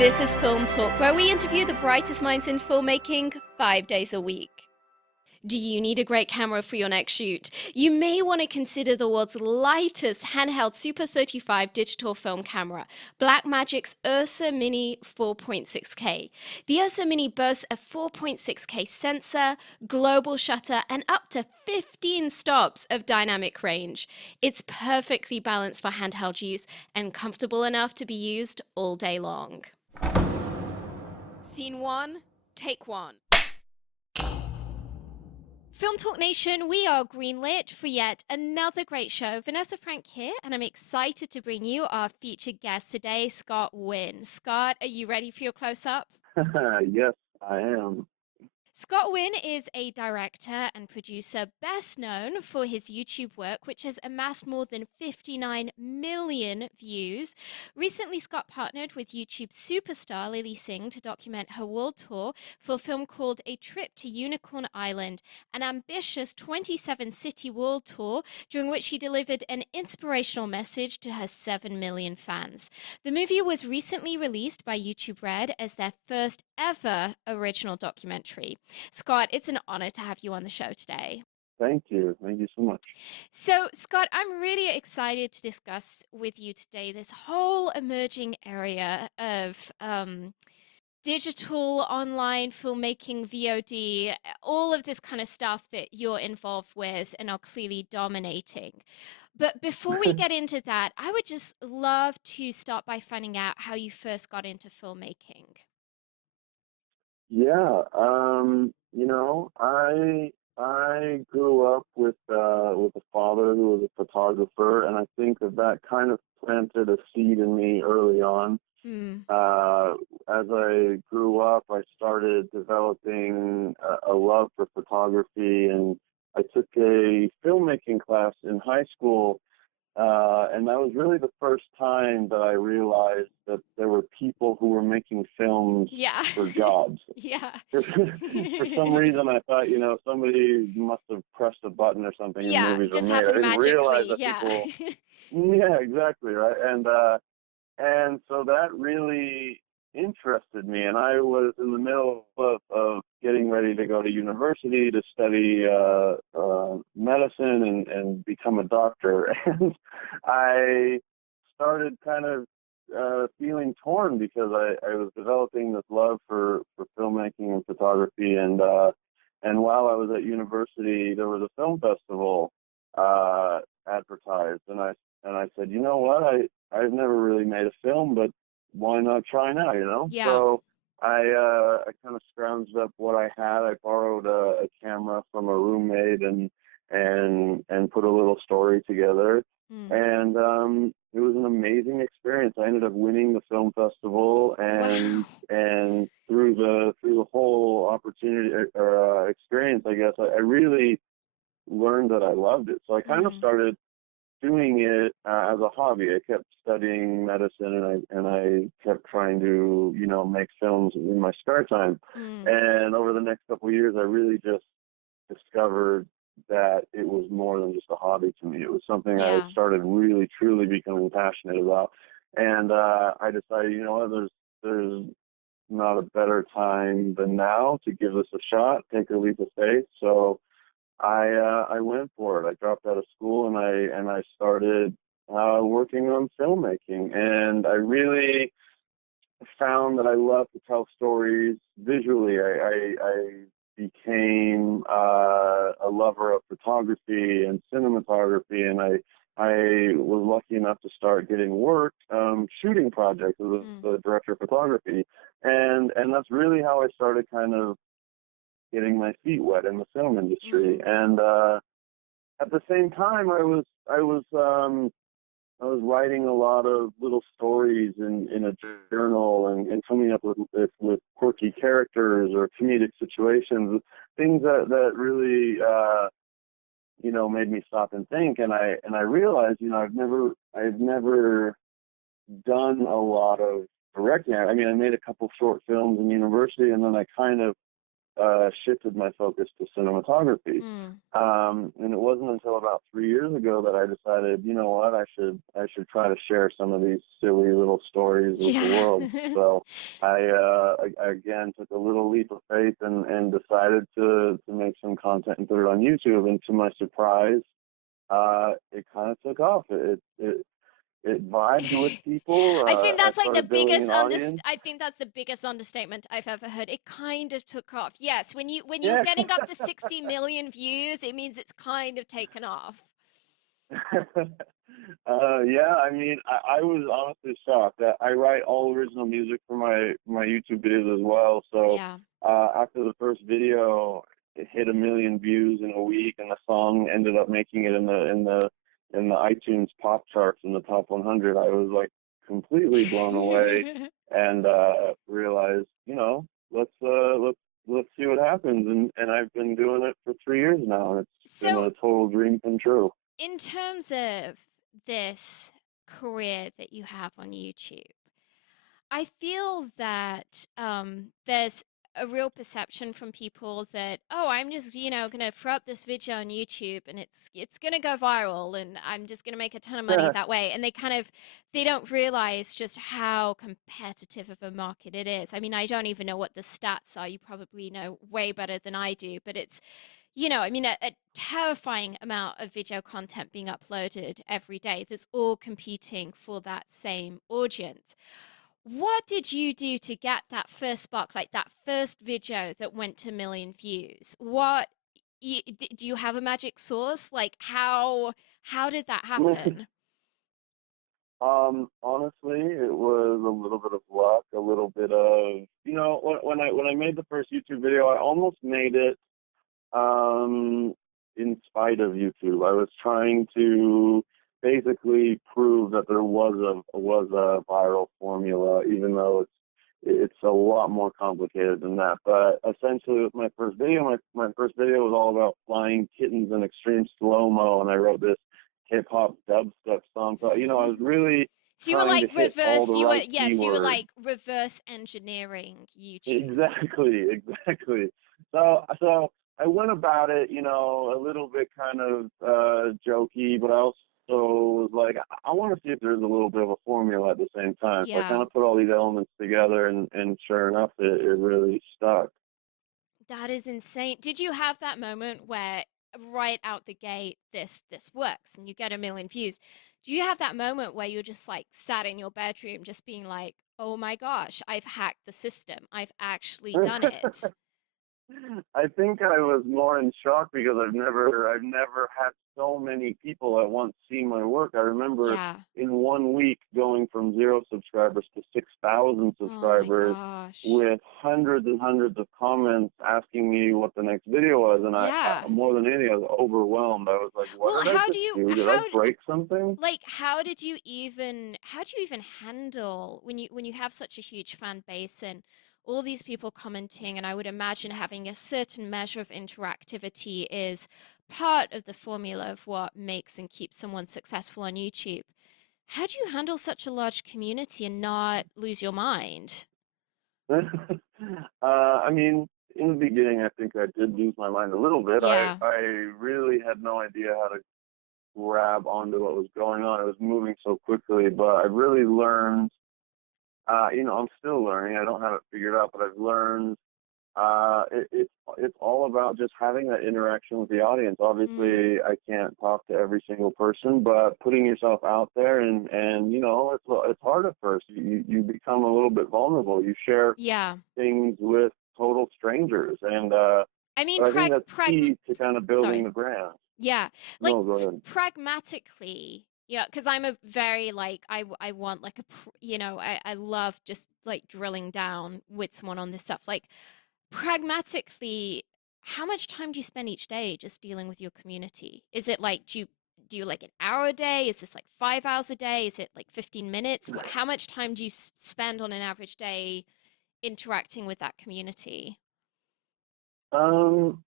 This is Film Talk, where we interview the brightest minds in filmmaking 5 days a week. Do you need a great camera for your next shoot? You may want to consider the world's lightest handheld Super 35 digital film camera, Blackmagic's Ursa Mini 4.6K. The Ursa Mini boasts a 4.6K sensor, global shutter, and up to 15 stops of dynamic range. It's perfectly balanced for handheld use and comfortable enough to be used all day long. Scene one, take one. Film Talk Nation, we are greenlit for yet another great show. Vanessa Frank here, and I'm excited to bring you our featured guest today, Scott Winn. Scott, are you ready for your close-up? Yes, I am. Scott Winn is a director and producer best known for his YouTube work, which has amassed more than 59 million views. Recently, Scott partnered with YouTube superstar Lily Singh to document her world tour for a film called A Trip to Unicorn Island, an ambitious 27-city world tour during which she delivered an inspirational message to her 7 million fans. The movie was recently released by YouTube Red as their first ever original documentary. Scott, it's an honor to have you on the show today. Thank you. Thank you so much. So, Scott, I'm really excited to discuss with you today this whole emerging area of digital, online filmmaking, VOD, all of this kind of stuff that you're involved with and are clearly dominating. But before we get into that, I would just love to start by finding out how you first got into filmmaking. Yeah, I grew up with a father who was a photographer, and I think that kind of planted a seed in me early on. As I grew up, I started developing a love for photography, and I took a filmmaking class in high school. And that was really the first time that I realized that there were people who were making films for jobs. Yeah. For some reason, I thought, somebody must have pressed a button or something and movies were just made. I happened didn't realize that magically. people. Yeah, exactly, right. And so that really interested me, and I was in the middle of getting ready to go to university to study medicine and become a doctor. And I started kind of feeling torn because I was developing this love for filmmaking and photography, and while I was at university, there was a film festival advertised, and I said, you know what, I've never really made a film, but why not try now, Yeah. So I kind of scrounged up what I had. I borrowed a camera from a roommate and put a little story together. And it was an amazing experience. I ended up winning the film festival, and through the whole opportunity or experience, I guess I really learned that I loved it. So I kind of started doing it as a hobby. I kept studying medicine, and I kept trying to, make films in my spare time. And over the next couple of years, I really just discovered that it was more than just a hobby to me. It was something I started really, truly becoming passionate about. And I decided, there's not a better time than now to give this a shot, take a leap of faith. So I went for it. I dropped out of school and I started working on filmmaking, and I really found that I love to tell stories visually. I became a lover of photography and cinematography, and I was lucky enough to start getting work shooting projects as the director of photography, and that's really how I started kind of getting my feet wet in the film industry. And at the same time, I was writing a lot of little stories in a journal and coming up with quirky characters or comedic situations, things that really made me stop and think. And I realized, I've never done a lot of directing. I mean, I made a couple short films in university, and then I kind of shifted my focus to cinematography. Mm. And it wasn't until about 3 years ago that I decided, you know what, I should try to share some of these silly little stories with the Yeah. world. So I again took a little leap of faith and decided to make some content and put it on YouTube. And to my surprise, it kind of took off. It vibed with people. I think I that's like the started building an audience. I think that's the biggest understatement I've ever heard. It kind of took off. Yes, when you're Yeah. getting up to 60 million views, it means it's kind of taken off. Yeah, I mean, I was honestly shocked. I write all original music for my YouTube videos as well. So Yeah. after the first video, it hit 1 million views in a week, and the song ended up making it in the iTunes pop charts in the top 100. I was like completely blown away, and realized, let's see what happens. And I've been doing it for 3 years now, and it's been So, a total dream come true. in terms of this career that you have on YouTube, I feel that there's a real perception from people that, oh, I'm just gonna throw up this video on YouTube and it's gonna go viral and I'm just gonna make a ton of money that way. And they don't realize just how competitive of a market it is. I mean, I don't even know what the stats are. You probably know way better than I do, but it's I mean, a terrifying amount of video content being uploaded every day that's all competing for that same audience. What did you do to get that first spark, like that first video that went to 1 million views? Do you have a magic sauce? Like how did that happen? Honestly, it was a little bit of luck, a little bit of, when I made the first YouTube video, I almost made it um, in spite of YouTube. I was trying to basically prove that there was a viral formula, even though it's a lot more complicated than that. But essentially, with my first video was all about flying kittens in extreme slow mo, and I wrote this hip hop dubstep song. So I was really So you were trying to like hit all the right you were keywords. like reverse engineering YouTube. Exactly, exactly. So I went about it, a little bit kind of jokey, but I also was like, I want to see if there's a little bit of a formula at the same time. So I Yeah. kind of put all these elements together, and sure enough, it really stuck. That is insane. Did you have that moment where right out the gate this works and you get 1 million views? Do you have that moment where you're just like sat in your bedroom just being like, "Oh my gosh, I've hacked the system. I've actually done it." I think I was more in shock because I've never had so many people at once see my work. I remember Yeah. in 1 week going from 0 subscribers to 6,000 Oh my subscribers gosh. with hundreds and hundreds of comments asking me what the next video was, and Yeah. more than anything, I was overwhelmed. I was like, what Well, did I just do? Did I break something? how do you even handle when you have such a huge fan base and all these people commenting, and I would imagine having a certain measure of interactivity is part of the formula of what makes and keeps someone successful on YouTube. How do you handle such a large community and not lose your mind? I mean, in the beginning, I think I did lose my mind a little bit. I, Yeah. I really had no idea how to grab onto what was going on. It was moving so quickly, but I've really learned, I'm still learning. I don't have it figured out, but I've learned it's all about just having that interaction with the audience. Mm. Obviously, I can't talk to every single person, but putting yourself out there, and it's hard at first. You become a little bit vulnerable. You share Yeah. things with total strangers, and I mean, but I think that's key to kind of building sorry. the brand. Yeah, like No, go ahead. pragmatically, yeah, because I'm a very like I want like I love just like drilling down with someone on this stuff. Like pragmatically, how much time do you spend each day just dealing with your community? Is it like do you like an hour a day? Is this like 5 hours a day? Is it like 15 minutes? How much time do you spend on an average day interacting with that community? Um,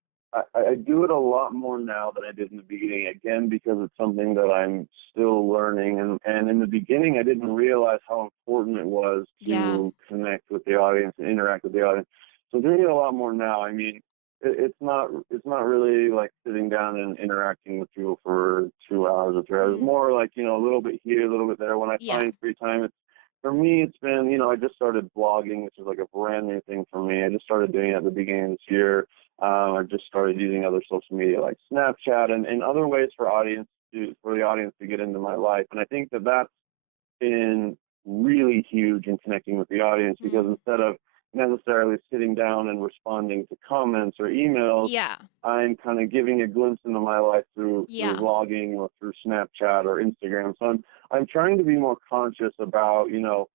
I do it a lot more now than I did in the beginning. Again, because it's something that I'm still learning, and in the beginning, I didn't realize how important it was Yeah. to connect with the audience and interact with the audience. So doing it a lot more now. I mean, it's not really like sitting down and interacting with people for 2 hours or 3 hours. It's more like, you know, a little bit here, a little bit there. When I Yeah. find free time, it's for me. It's been, you know, I just started blogging, which is like a brand new thing for me. I just started doing it at the beginning of this year. I've just started using other social media like Snapchat and other ways for the audience to get into my life. And I think that that's been really huge in connecting with the audience, because Mm. instead of necessarily sitting down and responding to comments or emails, Yeah. I'm kind of giving a glimpse into my life through Yeah. vlogging or through Snapchat or Instagram. So I'm trying to be more conscious about, you know,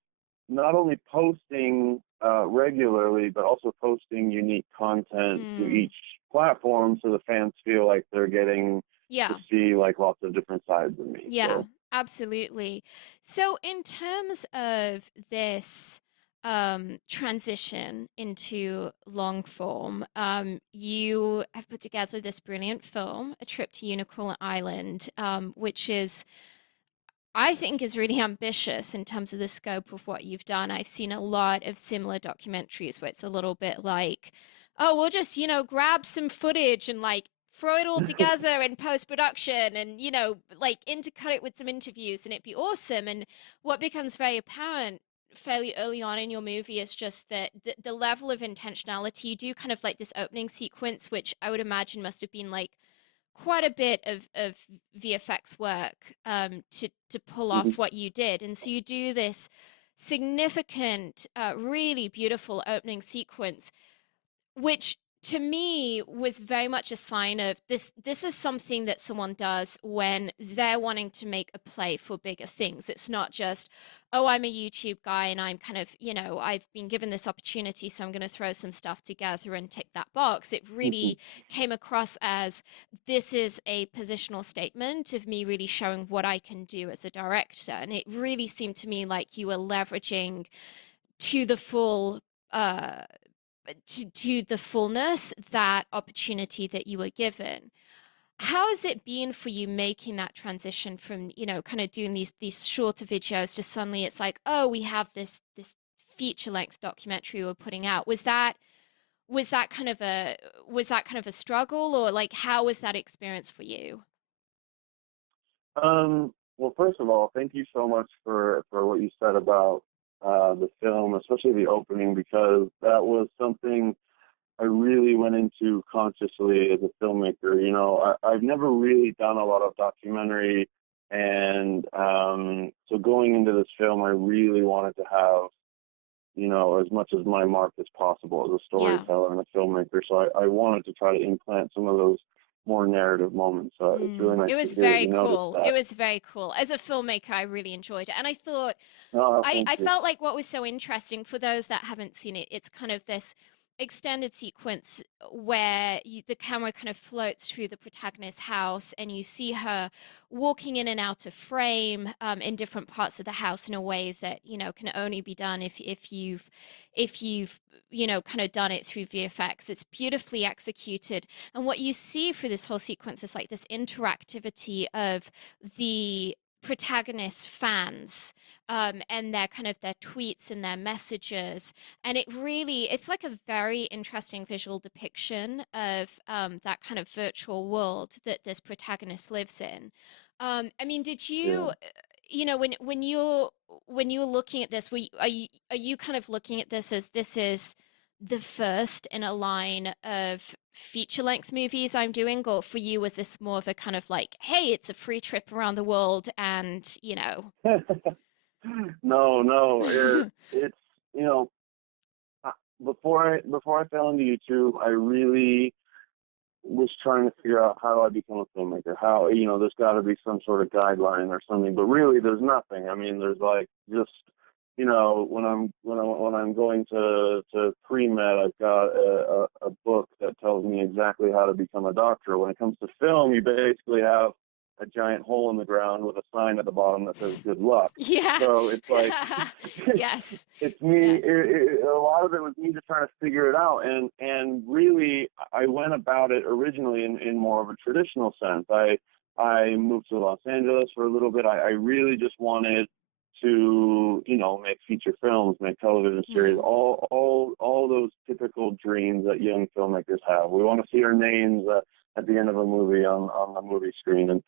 not only posting regularly, but also posting unique content to Mm. each platform, so the fans feel like they're getting to Yeah. see like lots of different sides of me. Yeah, So. absolutely. So, in terms of this transition into long form, you have put together this brilliant film, A Trip to Unicorn Island, which is, I think, is really ambitious in terms of the scope of what you've done. I've seen a lot of similar documentaries where it's a little bit like, oh, we'll just, grab some footage and like throw it all together in post production and, like intercut it with some interviews and it'd be awesome. And what becomes very apparent fairly early on in your movie is just that the level of intentionality. You do kind of like this opening sequence, which I would imagine must have been like quite a bit of VFX work to pull Mhm. off what you did. And so you do this significant, really beautiful opening sequence, which to me was very much a sign of this is something that someone does when they're wanting to make a play for bigger things. It's not just, oh, I'm a YouTube guy and I'm kind of, I've been given this opportunity, so I'm going to throw some stuff together and tick that box. It Mhm. really came across as this is a positional statement of me really showing what I can do as a director. And it really seemed to me like you were leveraging to the full uh to the fullness that opportunity that you were given. How has it been for you making that transition from, kind of doing these shorter videos to suddenly it's like, oh, we have this feature length documentary we're putting out? Was that kind of a struggle, or like how was that experience for you? Well, first of all, thank you so much for what you said about the film, especially the opening, because that was something I really went into consciously as a filmmaker. You know, I've never really done a lot of documentary, and so going into this film, I really wanted to have, you know, as much as my mark as possible as a Yeah. storyteller and a filmmaker. So I wanted to try to implant some of those more narrative moments. It's really nice It to was hear that very you noticed cool. It that. was very cool. As a filmmaker, I really enjoyed it. And I thought Oh, I, thank I you. felt like what was so interesting for those that haven't seen it, it's kind of this extended sequence where the camera kind of floats through the protagonist's house and you see her walking in and out of frame in different parts of the house in a way that can only be done if you've kind of done it through VFX. It's beautifully executed, and what you see for this whole sequence is like this interactivity of the protagonist fans and their tweets and their messages. And it's like a very interesting visual depiction of that kind of virtual world that this protagonist lives in. I mean, did Yeah. you, when you're looking at this, are you kind of looking at this as this is the first in a line of feature length movies I'm doing, or for you was this more of a kind of like, hey, it's a free trip around the world and No, no. It's, you know, uh, before I fell into YouTube, I really was trying to figure out how do I become a filmmaker. How, you know, there's got to be some sort of guideline or something, but really there's nothing. I mean, there's like just, you know, when I'm going to pre-med, I've got a book that tells me exactly how to become a doctor. When it comes to film, you basically have a giant hole in the ground with a sign at the bottom that says good luck. Yeah. So it's like Yes. it's me. Yes. A lot of it was me just trying to figure it out, and really, I went about it originally in more of a traditional sense. I moved to Los Angeles for a little bit. I really just wanted to, make feature films, make television series, Mm. all those typical dreams that young filmmakers have. We want to see our names at the end of a movie on the movie screen,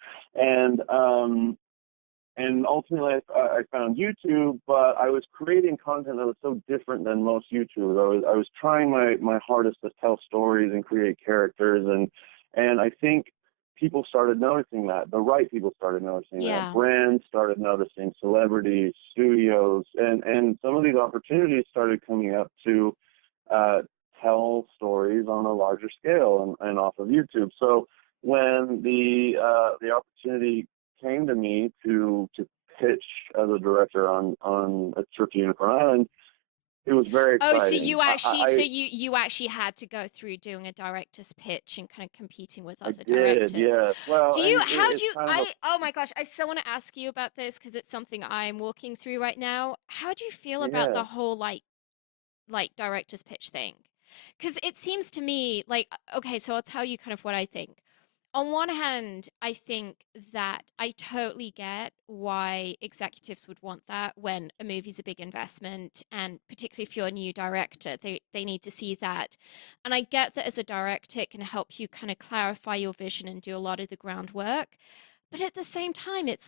and ultimately I found YouTube, but I was creating content that was so different than most YouTubers. I was trying my hardest to tell stories and create characters, and I think people started noticing that. The right people started noticing that. Yeah. Brands started noticing, celebrities, studios, and some of these opportunities started coming up to tell stories on a larger scale and off of YouTube. So when the opportunity came to me to pitch as a director on a trip to Unicorn Island, it was very Oh, so exciting. you actually had to go through doing a director's pitch and kind of competing with I other did, directors. yes. Well, Do you, and how do it's you, kind of a oh my gosh, I so want to ask you about this because it's something I'm walking through right now. How do you feel about yeah. the whole like director's pitch thing? Because it seems to me like, okay, so I'll tell you kind of what I think. On one hand, I think that I totally get why executives would want that when a movie's a big investment, and particularly if you're a new director, they need to see that. And I get that as a director, it can help you kind of clarify your vision and do a lot of the groundwork. But at the same time, it's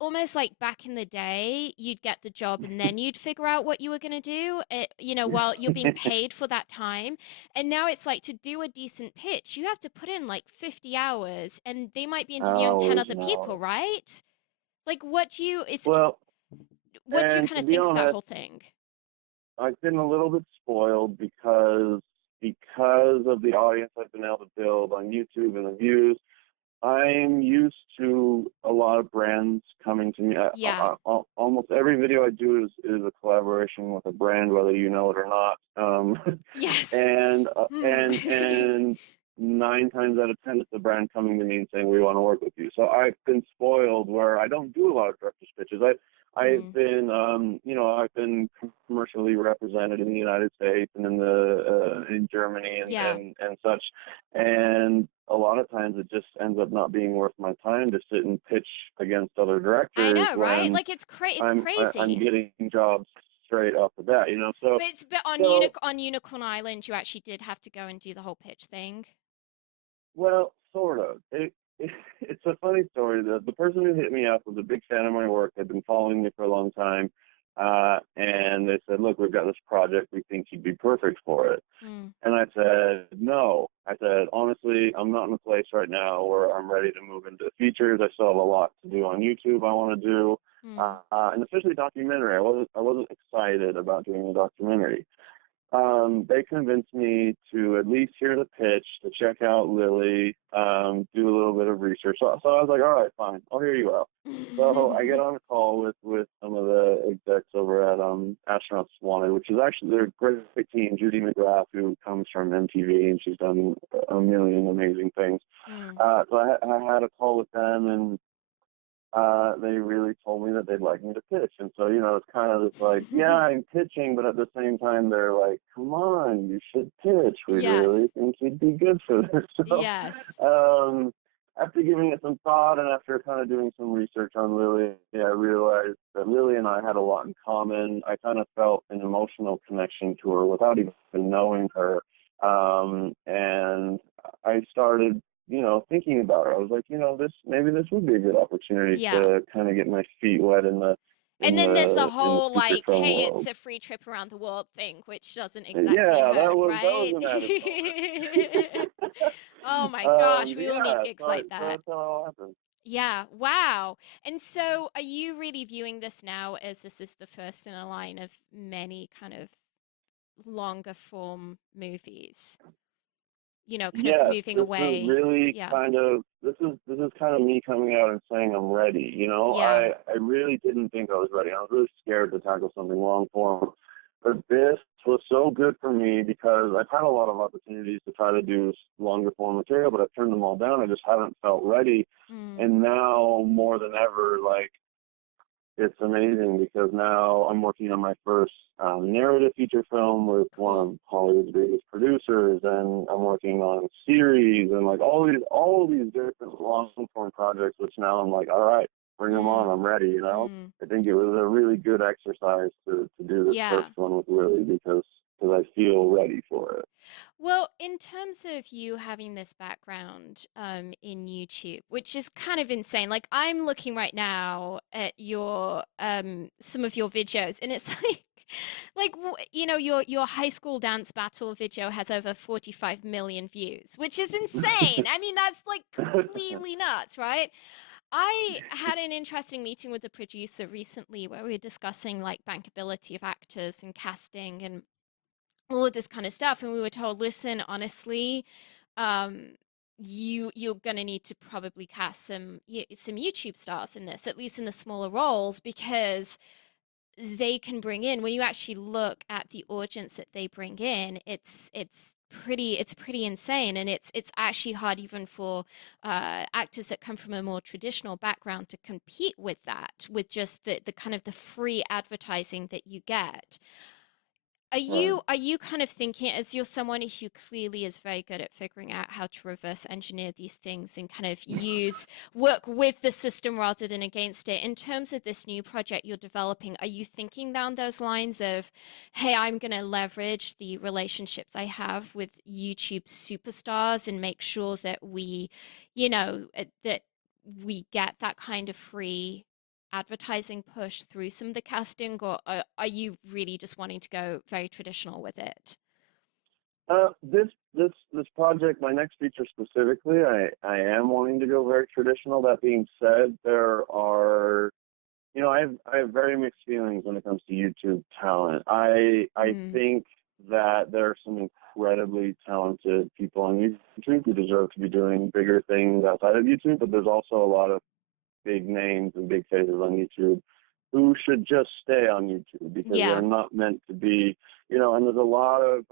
almost like back in the day, you'd get the job and then you'd figure out what you were going to do, while you're being paid for that time. And now it's like to do a decent pitch, you have to put in like 50 hours and they might be interviewing 10 Hours other and people, hours. right? Like Well, what do you and kind to of be think of that honest, whole thing? I've been a little bit spoiled because of the audience I've been able to build on YouTube and the views. I'm used to a lot of brands coming to me. Yeah. Almost every video I do is a collaboration with a brand, whether you know it or not. Yes. And uh, Hmm. and and 9 times out of 10, it's the brand coming to me and saying we want to work with you. So I've been spoiled where I don't do a lot of director's pitches. I've Mm. been I've been commercially represented in the United States and in Germany Yeah. and such, and a lot of times it just ends up not being worth my time to sit and pitch against other I directors know, right? when Like it's I'm crazy. getting jobs straight off the bat, So But so on Unicorn Island, you actually did have to go and do the whole pitch thing. well, sort of. It's a funny story. The person who hit me up was a big fan of my work. Had been following me for a long time, and they said, "Look, we've got this project. We think you'd be perfect for it." Mm. And I said, no. I said, honestly, I'm not in a place right now where I'm ready to move into features. I still have a lot to do on YouTube I want to do, Mm. and especially documentary. I wasn't excited about doing a documentary. They convinced me to at least hear the pitch, to check out Lily, do a little bit of research. So I was like, all right, fine, I'll hear you out. So I get on a call with some of the execs over at Astronauts Wanted, which is actually their great team. Judy McGrath, who comes from MTV, and she's done a million amazing things. Mm. So I had a call with them, and they really told me that they'd like me to pitch. And so, it's kind of this like, yeah, I'm pitching, but at the same time, they're like, come on, you should pitch. We Yes. really think you'd be good for this. So, Yes. after giving it some thought and after kind of doing some research on Lily, I realized that Lily and I had a lot in common. I kind of felt an emotional connection to her without even knowing her. And I started thinking about it. I was like, this would be a good opportunity Yeah. to kind of get my feet wet And then there's the in the whole feature like, film hey, it's world. a free trip around the world thing, which doesn't exactly Yeah, hurt, that was right? an added bonus. Oh my gosh, we all need Yeah, gigs so like so that. that's how it all happened. Yeah, wow. And so are you really viewing this now as this is the first in a line of many kind of longer form movies? Kind of Yes, moving this is away. really Yeah. this is kind of me coming out and saying I'm ready. Yeah. I really didn't think I was ready. I was really scared to tackle something long form. But this was so good for me because I've had a lot of opportunities to try to do longer form material, but I've turned them all down. I just haven't felt ready. Mm. And now more than ever, like, it's amazing because now I'm working on my first narrative feature film with one Cool. of Hollywood's biggest producers, and I'm working on series and like all these different long form projects. Which now I'm like, all right, bring them on. Mm. I'm ready. You know, Mm. I think it was a really good exercise to do this Yeah. first one with Willie because I feel ready for it. Well, in terms of you having this background in YouTube, which is kind of insane. Like I'm looking right now at your some of your videos, and it's your high school dance battle video has over 45 million views, which is insane. I mean, that's like completely nuts, right? I had an interesting meeting with the producer recently where we were discussing like bankability of actors and casting and all of this kind of stuff, and we were told, listen, honestly, um you're going to need to probably cast some YouTube stars in this, at least in the smaller roles, because they can bring in, when you actually look at the audience that they bring in, it's pretty insane, and it's actually hard even for actors that come from a more traditional background to compete with that, with just the kind of the free advertising that you get. Are Right. you kind of thinking, as you're someone who clearly is very good at figuring out how to reverse engineer these things and kind of work with the system rather than against it, in terms of this new project you're developing, are you thinking down those lines of, hey, I'm going to leverage the relationships I have with YouTube superstars and make sure that that we get that kind of free advertising push through some of the casting, or are you really just wanting to go very traditional with it? This project, my next feature specifically, I am wanting to go very traditional. That being said, there are, I have very mixed feelings when it comes to YouTube talent. I Mm, think that there are some incredibly talented people on YouTube who deserve to be doing bigger things outside of YouTube, but there's also a lot of big names and big faces on YouTube who should just stay on YouTube because they're yeah. not meant to be, and there's a lot of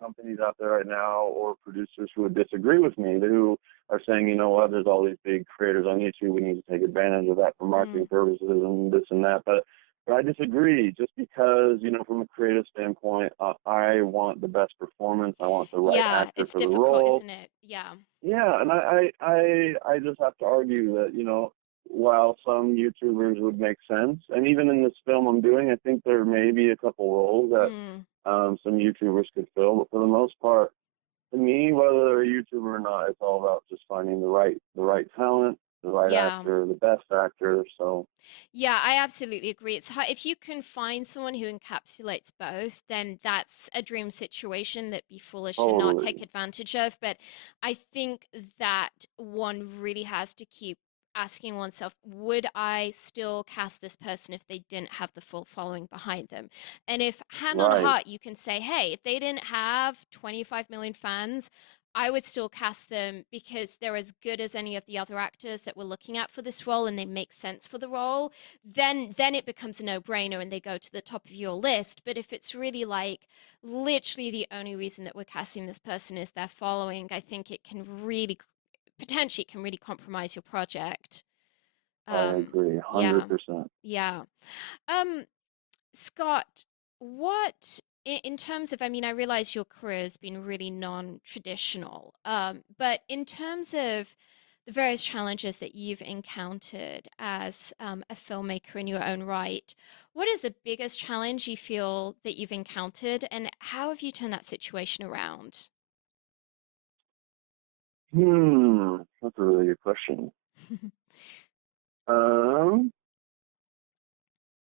companies out there right now, or producers who would disagree with me, who are saying, you know what, there's all these big creators on YouTube, we need to take advantage of that for Mm, marketing purposes and this and that. But I disagree, just because, from a creative standpoint, I want the best performance. I want the right yeah, actor it's for the difficult, role. isn't it? Yeah. Yeah, and I just have to argue that, while some YouTubers would make sense, and even in this film I'm doing, I think there may be a couple roles that Mm, some YouTubers could fill, but for the most part, to me, whether they're a YouTuber or not, it's all about just finding the right talent, the right yeah. actor, the best actor. So Yeah, I absolutely agree. It's hard if you can find someone who encapsulates both, then that's a dream situation that be foolish to not take totally advantage of. But I think that one really has to keep asking oneself, would I still cast this person if they didn't have the full following behind them? And if hand on right, heart, you can say, hey, if they didn't have 25 million fans, I would still cast them because they're as good as any of the other actors that we're looking at for this role and they make sense for the role. Then it becomes a no-brainer and they go to the top of your list. But if it's really like literally the only reason that we're casting this person is their following, I think it can really potentially can really compromise your project. I agree, Yeah, 100%. yeah. Um, Scott, what in terms of, I mean, I realize your career has been really non-traditional, but in terms of the various challenges that you've encountered as a filmmaker in your own right, what is the biggest challenge you feel that you've encountered, and how have you turned that situation around? That's a really good question. Um,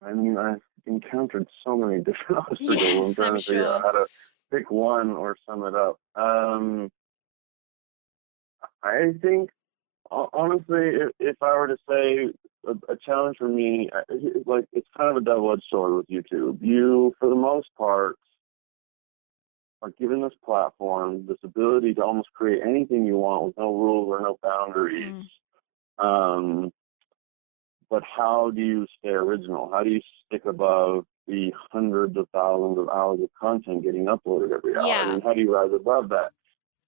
I mean, I've encountered so many different obstacles. I'm Yes, I'm trying to figure out sure. how to pick one or sum it up. I think, honestly, if I were to say a challenge for me, like, it's kind of a double-edged sword with YouTube. You, for the most part, are given this platform, this ability to almost create anything you want with no rules or no boundaries. Mm, Um, but how do you stay original? How do you stick above the hundreds of thousands of hours of content getting uploaded every hour? I yeah. mean, how do you rise above that?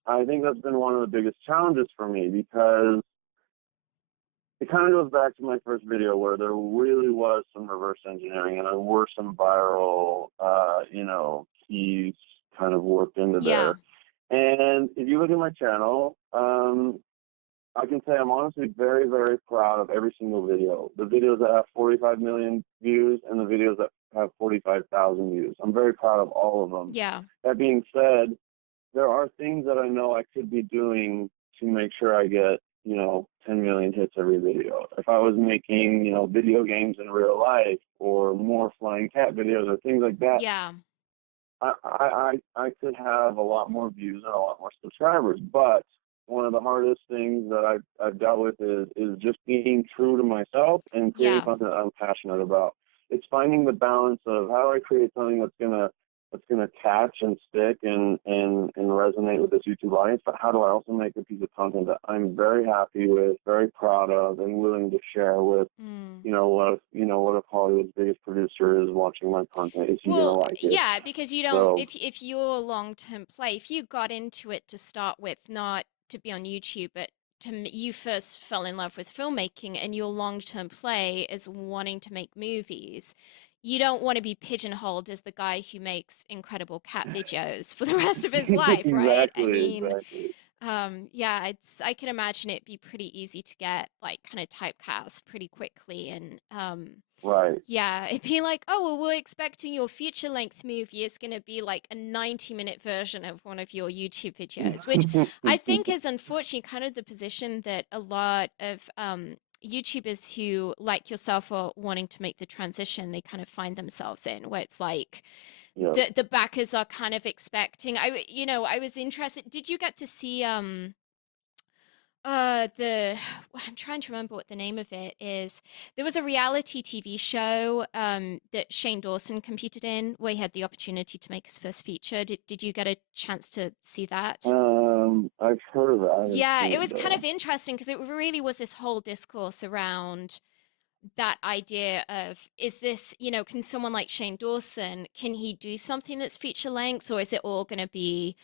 I think that's been one of the biggest challenges for me, because it kind of goes back to my first video where there really was some reverse engineering and there were some viral, keys kind of worked into Yeah. there. And if you look at my channel, I can say I'm honestly very, very proud of every single video. The videos that have 45 million views and the videos that have 45,000 views. I'm very proud of all of them. Yeah. That being said, there are things that I know I could be doing to make sure I get, 10 million hits every video. If I was making, video games in real life or more flying cat videos or things like that, Yeah. I could have a lot more views and a lot more subscribers. But one of the hardest things that I've dealt with is just being true to myself and creating Yeah. content that I'm passionate about. It's finding the balance of how do I create something that's gonna catch and stick and resonate with this YouTube audience, but how do I also make a piece of content that I'm very happy with, very proud of, and willing to share with. Mm. What if Hollywood's biggest producer is watching my content? Is he gonna Well, like it? yeah, because you don't, So if your long-term play, if you got into it to start with, not to be on YouTube, but you first fell in love with filmmaking and your long-term play is wanting to make movies, you don't want to be pigeonholed as the guy who makes incredible cat videos for the rest of his life, right? I exactly, mean, exactly. yeah, I can imagine it be pretty easy to get like kind of typecast pretty quickly and Right. yeah, it'd be like, oh, well, we're expecting your feature length movie is going to be like a 90-minute version of one of your YouTube videos, which I think is unfortunately kind of the position that a lot of YouTubers who, like yourself, are wanting to make the transition, they kind of find themselves in, where it's like Yeah. the backers are kind of expecting. I was interested. Did you get to see the I'm trying to remember what the name of it is. There was a reality TV show that Shane Dawson competed in where he had the opportunity to make his first feature. Did you get a chance to see that? I've heard of it. I haven't Yeah, seen it it was kind of though. interesting because it really was this whole discourse around that idea of, is this, can someone like Shane Dawson, can he do something that's feature length, or is it all going to be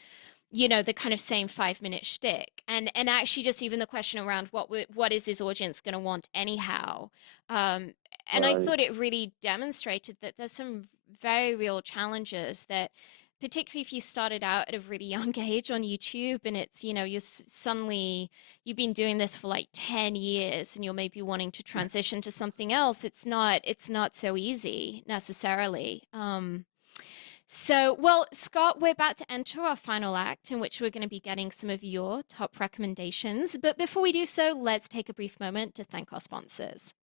the kind of same 5 minute shtick, and actually just even the question around what is his audience going to want anyhow, um, and I Right. thought it really demonstrated that there's some very real challenges that, particularly if you started out at a really young age on YouTube and it's you're suddenly you've been doing this for like 10 years and you're maybe wanting to transition to something else, it's not so easy necessarily. So, well, Scott, we're about to enter our final act in which we're going to be getting some of your top recommendations. But before we do so, let's take a brief moment to thank our sponsors.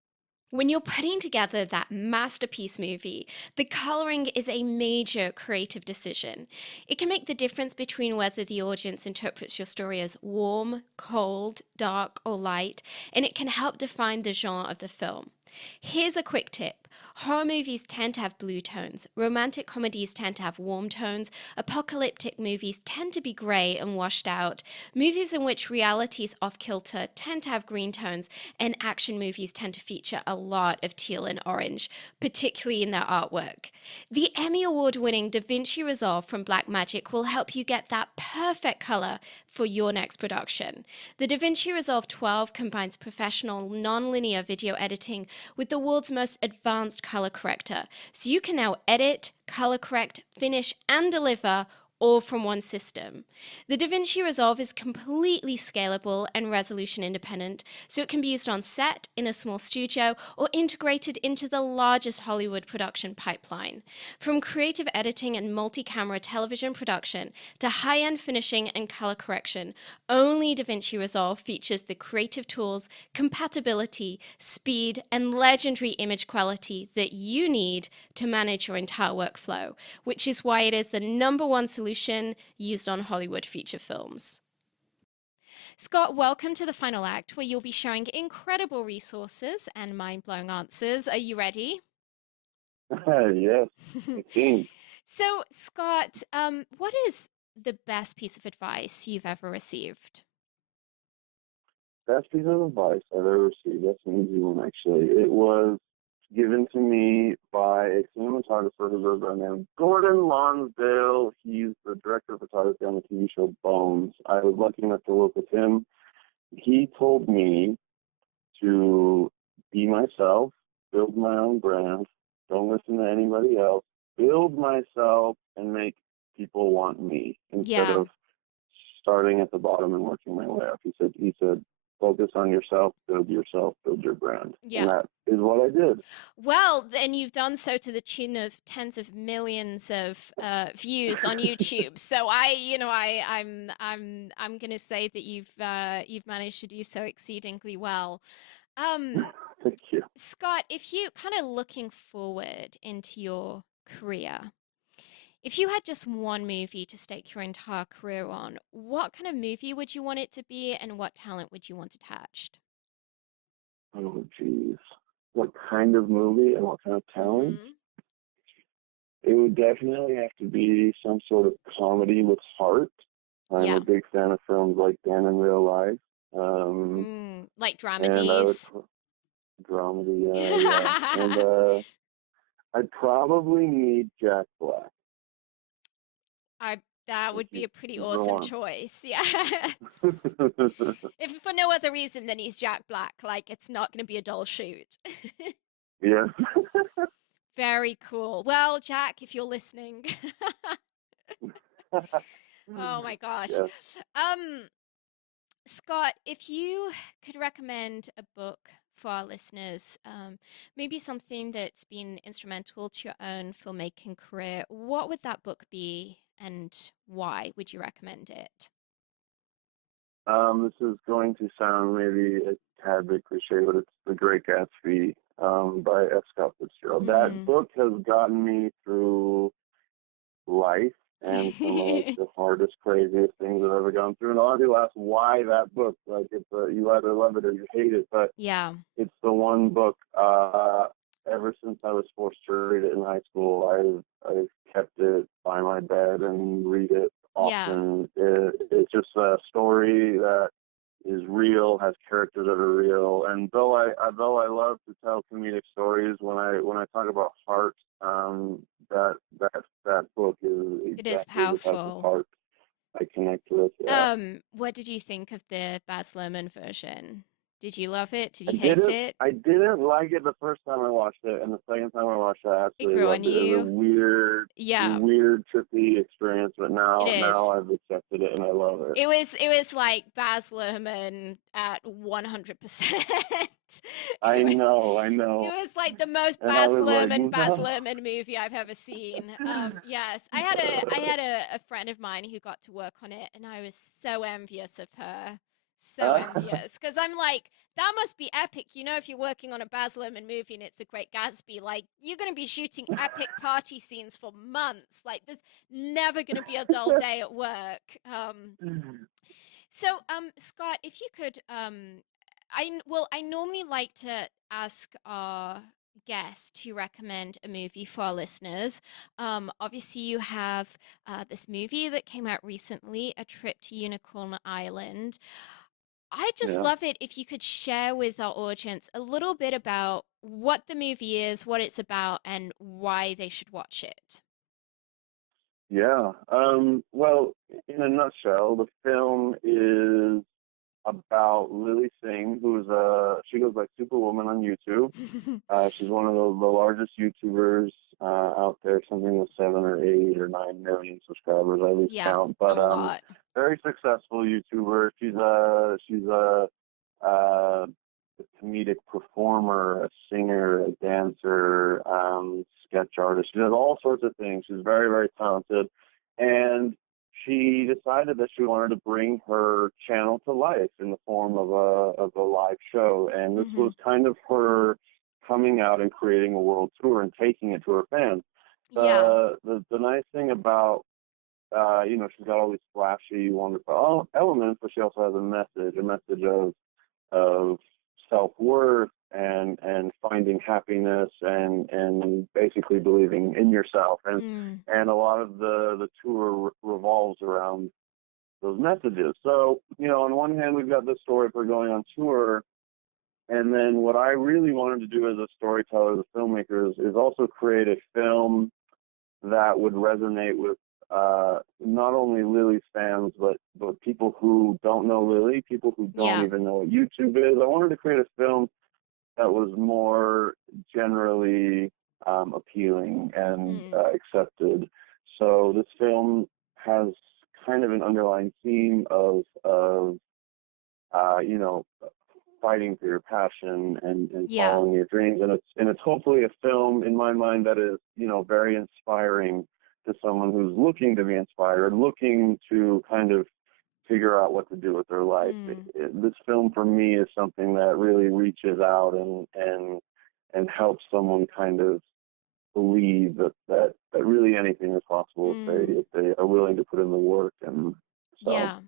When you're putting together that masterpiece movie, the coloring is a major creative decision. It can make the difference between whether the audience interprets your story as warm, cold, dark, or light, and it can help define the genre of the film. Here's a quick tip. Horror movies tend to have blue tones, romantic comedies tend to have warm tones, apocalyptic movies tend to be grey and washed out, movies in which reality is off kilter tend to have green tones, and action movies tend to feature a lot of teal and orange, particularly in their artwork. The Emmy Award winning DaVinci Resolve from Blackmagic will help you get that perfect color for your next production. The DaVinci Resolve 12 combines professional non-linear video editing with the world's most advanced color corrector, so you can now edit, color correct, finish, and deliver all from one system. The DaVinci Resolve is completely scalable and resolution independent, so it can be used on set, in a small studio, or integrated into the largest Hollywood production pipeline. From creative editing and multi-camera television production to high-end finishing and color correction, only DaVinci Resolve features the creative tools, compatibility, speed, and legendary image quality that you need to manage your entire workflow, which is why it is the #1 solution used on Hollywood feature films. Scott, welcome to the final act where you'll be sharing incredible resources and mind blowing answers. Are you ready? Yes, it seems. So, Scott, what is the best piece of advice you've ever received? Best piece of advice I've ever received. That's an easy one, actually. It was given to me by a cinematographer who goes by the name of Gordon Lonsdale. He's the director of photography on the TV show Bones. I was lucky enough to work with him. He told me to be myself, build my own brand, don't listen to anybody else, build myself, and make people want me instead Yeah. of starting at the bottom and working my way up. He said focus on yourself, build your brand. And Yeah. that is what I did. Well, then you've done so to the tune of tens of millions of views on YouTube. So I'm gonna say that you've managed to do so exceedingly well. Um, Thank you. Scott, if you kind of looking forward into your career, if you had just one movie to stake your entire career on, what kind of movie would you want it to be, and what talent would you want attached? Oh, geez. What kind of movie and what kind of talent? Mm-hmm. It would definitely have to be some sort of comedy with heart. I'm Yeah. a big fan of films like Dan in Real Life. Like And I would dramedies. dramedy, yeah. And I'd probably need Jack Black. I that He's would be a pretty the awesome one. choice. Yes. If for no other reason than he's Jack Black, like it's not going to be a dull shoot. Yeah. Very cool. Well, Jack, if you're listening. Oh my gosh. Yes. Um Scott, if you could recommend a book for our listeners, maybe something that's been instrumental to your own filmmaking career, what would that book be and why would you recommend it? This is going to sound maybe a tad bit cliche, but it's The Great Gatsby by F. Scott Fitzgerald. That Mm. book has gotten me through life and some of like the hardest, craziest things I've ever gone through. And a lot of people ask why that book. Like it's you either love it or you hate it, but Yeah. it's the one book. Ever since I was forced to read it in high school, I've kept it by my bed and read it Yeah. often. It's just a story that is real, has characters that are real, and though I love to tell comedic stories, when I talk about heart, that that book is It is exactly the type of powerful. heart I connect with. Yeah. What did you think of the Baz Luhrmann version? Did you love it? Did I you hate didn't it? I didn't like it the first time I watched it, and the second time I watched it, I It absolutely grew on loved it. It was a you? Yeah, weird, trippy experience, but it now is. I've accepted it and I love it. It was like Baz Luhrmann at 100%. I It was know, I it know, was like the most and I was like, Baz no. Luhrmann movie I've ever seen. Yes, I had a friend of mine who got to work on it, and I was so envious of her, so envious because I'm like, that must be epic. You know, if you're working on a Baz Luhrmann movie and it's The Great Gatsby, like you're going to be shooting epic party scenes for months. Like there's never going to be a dull day at work. Scott, if you could, I normally like to ask our guests to recommend a movie for our listeners. Obviously, you have this movie that came out recently, A Trip to Unicorn Island. I just Yeah. love it if you could share with our audience a little bit about what the movie is, what it's about, and why they should watch it. Yeah. Well, in a nutshell, the film is about Lily Singh, she goes by Superwoman on YouTube. She's one of the largest YouTubers out there, something with 7 or 8 or 9 million subscribers, I lose Yeah, count. a But lot. very successful YouTuber. She's a comedic performer, a singer, a dancer, sketch artist. She does all sorts of things. She's very, very talented. And she decided that she wanted to bring her channel to life in the form of a live show. And this Hmm. was kind of her coming out and creating a world tour and taking it to her fans. Yeah. The nice thing about she's got all these flashy, wonderful elements, but she also has a message of self-worth and finding happiness and basically believing in yourself, Mm. and a lot of the tour revolves around those messages. So on one hand we've got this story if we're going on tour, and then what I really wanted to do as a storyteller, as a filmmaker, is also create a film that would resonate with not only Lily's fans, but people who don't know Lily, people who don't Yeah. even know what YouTube is. I wanted to create a film that was more generally appealing and Mm. accepted. So this film has kind of an underlying theme of you know, fighting for your passion and Yeah. following your dreams. And it's hopefully a film in my mind that is, very inspiring to someone who's looking to be inspired, looking to kind of figure out what to do with their life. Mm. This film for me is something that really reaches out and helps someone kind of believe that really anything is possible Mm. if they are willing to put in the work. And so Yeah.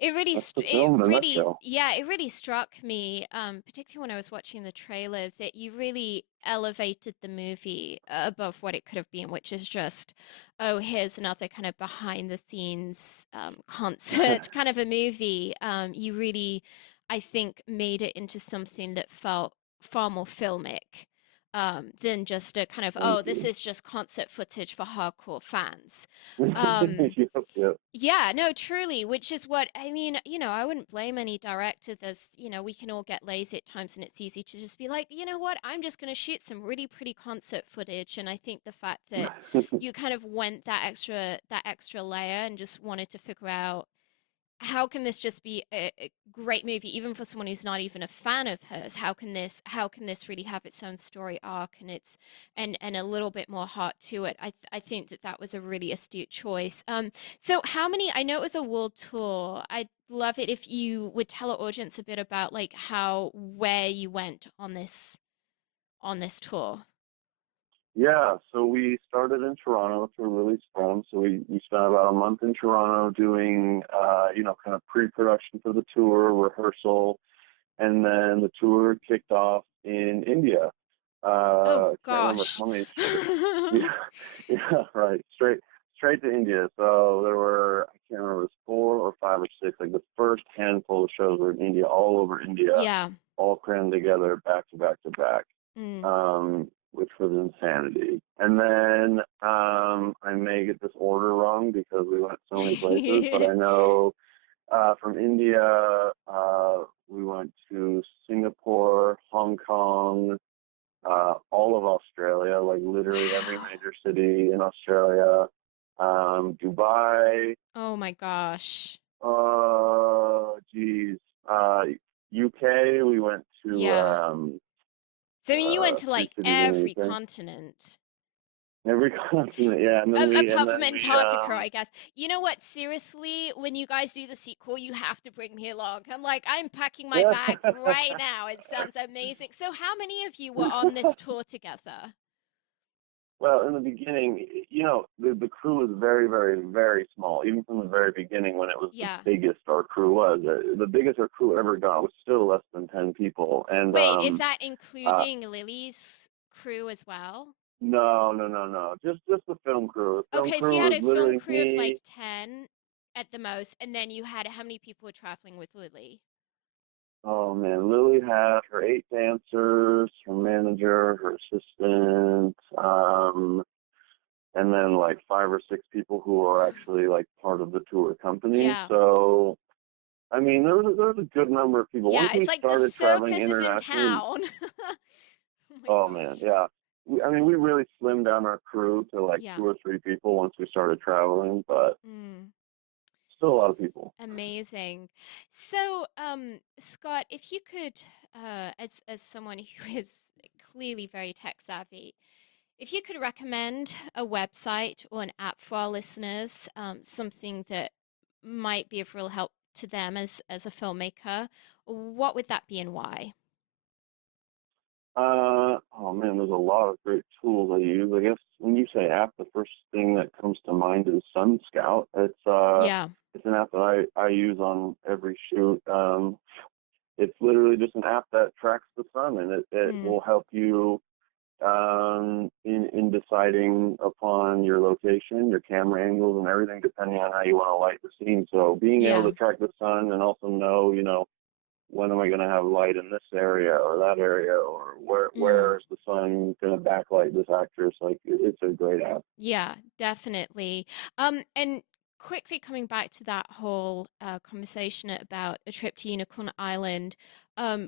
It really, that's the film in a nutshell. yeah, it really struck me, particularly when I was watching the trailer, that you really elevated the movie above what it could have been, which is just, oh, here's another kind of behind the scenes concert kind of a movie. You really, I think, made it into something that felt far more filmic than just a kind of, Thank oh, this you. is just concert footage for hardcore fans. Um, Yep, yep. yeah, no, truly, which is what I mean, I wouldn't blame any director. We can all get lazy at times and it's easy to just be like, you know what, I'm just going to shoot some really pretty concert footage. And I think the fact that you kind of went that extra layer and just wanted to figure out how can this just be a great movie even for someone who's not even a fan of hers. How can this really have its own story arc and its and a little bit more heart to it. I think that was a really astute choice. So how many, I know it was a world tour. I'd love it if you would tell our audience a bit about like how where you went on this tour. Yeah, so we started in Toronto. That's where we're released from. So we spent about a month in Toronto doing, kind of pre-production for the tour, rehearsal, and then the tour kicked off in India. Oh I can't remember gosh. how many. Yeah, yeah, right. Straight to India. So there were, I can't remember, it was 4 or 5 or 6. Like the first handful of shows were in India, all over India, Yeah. all crammed together, back to back to back, Mm. which was insanity. And then I may get this order wrong because we went so many places, but I know from India, we went to Singapore, Hong Kong, all of Australia, like literally every Wow. major city in Australia, Dubai, Oh my gosh. geez, uh, UK. We went to Yeah. So I mean, you went to three like cities in the every UK, continent, every continent. Yeah, and then we and apart from then we Antarctica, I guess. You know what? Seriously, when you guys do the sequel, you have to bring me along. I'm like, I'm packing my bag right now. It sounds amazing. So, how many of you were on this tour together? Well, in the beginning, the crew was very, very, very small. Even from the very beginning, when it was the Yeah. biggest our crew was, the biggest our crew ever got was still less than 10 people. And Wait, is that uh, including Lily's crew as well? no, no, no, no, just the film crew. The film Okay, so you crew had was a film literally crew of like me. 10 at the most, and then you had how many people were traveling with Lily? Oh man, Lily had her 8 dancers, her manager, her assistant, and then like 5 or 6 people who are actually like part of the tour company. Yeah. So I mean, there was a good number of people. Once Yeah, it's we like the started traveling circus is in internationally, town. Oh my oh man, gosh. yeah. We really slimmed down our crew to like Yeah. 2 or 3 people once we started traveling, but Mm. still a lot of people. Amazing. So, Scott, if you could, as someone who is clearly very tech savvy, if you could recommend a website or an app for our listeners, something that might be of real help to them as a filmmaker, what would that be and why? Oh man, there's a lot of great tools I use. I guess when you say app, the first thing that comes to mind is Sun Scout. Yeah. It's an app that I use on every shoot. It's literally just an app that tracks the sun, and it Mm. will help you in deciding upon your location, your camera angles, and everything, depending on how you want to light the scene. So being able Yeah. to track the sun and also know, when am I going to have light in this area or that area, or where Mm. is the sun going to backlight this actress? Like it's a great app. Yeah, definitely. And quickly coming back to that whole conversation about a trip to Unicorn Island,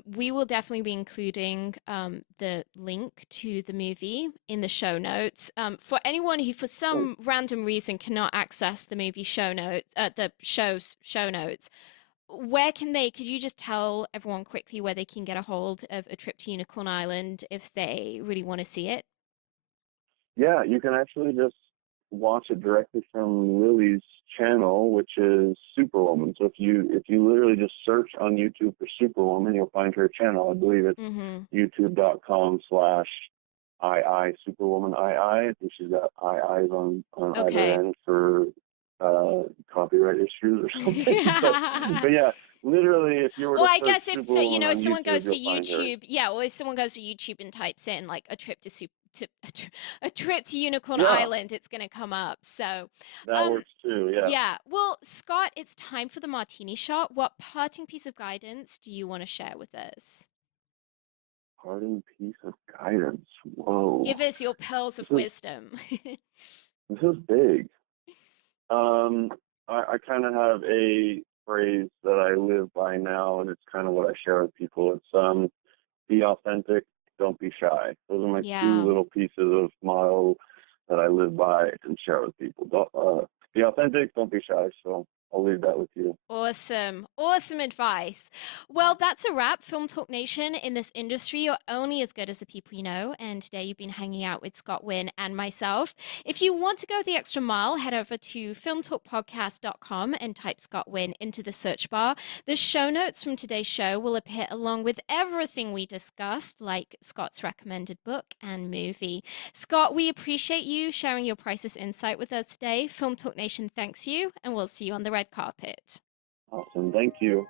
we will definitely be including the link to the movie in the show notes. For anyone who, for Great. some random reason, cannot access the movie show notes, the show's show notes, where can they, could you just tell everyone quickly where they can get a hold of A Trip to Unicorn Island if they really want to see it? Yeah, you can actually just watch it directly from Lily's channel, which is Superwoman. So if you literally just search on YouTube for Superwoman, you'll find her channel. I believe it's Mm-hmm. youtube.com/II Superwoman II. I think she's got IIs on either Okay. end for copyright issues or something. But yeah, literally, if you were Well, to I search guess if so, you Superwoman know, if on someone YouTube, goes to you'll find her. YouTube, yeah, or if someone goes to YouTube and types in like a trip to a trip to Unicorn Yeah, Island, it's gonna come up. So, that um, works too. Yeah. yeah. Well, Scott, it's time for the martini shot. What parting piece of guidance do you want to share with us? Parting piece of guidance. Whoa. Give us your pearls of This is wisdom. this is big. Um, I kind of have a phrase that I live by now, and it's kind of what I share with people. It's be authentic, don't be shy. Those are my two Yeah. little pieces of motto that I live by and share with people. Be authentic, don't be shy. So I'll leave that with you. Awesome. Awesome advice. Well, that's a wrap. Film Talk Nation, in this industry, you're only as good as the people you know. And today you've been hanging out with Scott Winn and myself. If you want to go the extra mile, head over to filmtalkpodcast.com and type Scott Winn into the search bar. The show notes from today's show will appear along with everything we discussed, like Scott's recommended book and movie. Scott, we appreciate you sharing your priceless insight with us today. Film Talk Nation thanks you, and we'll see you on the red carpet. Awesome. Thank you.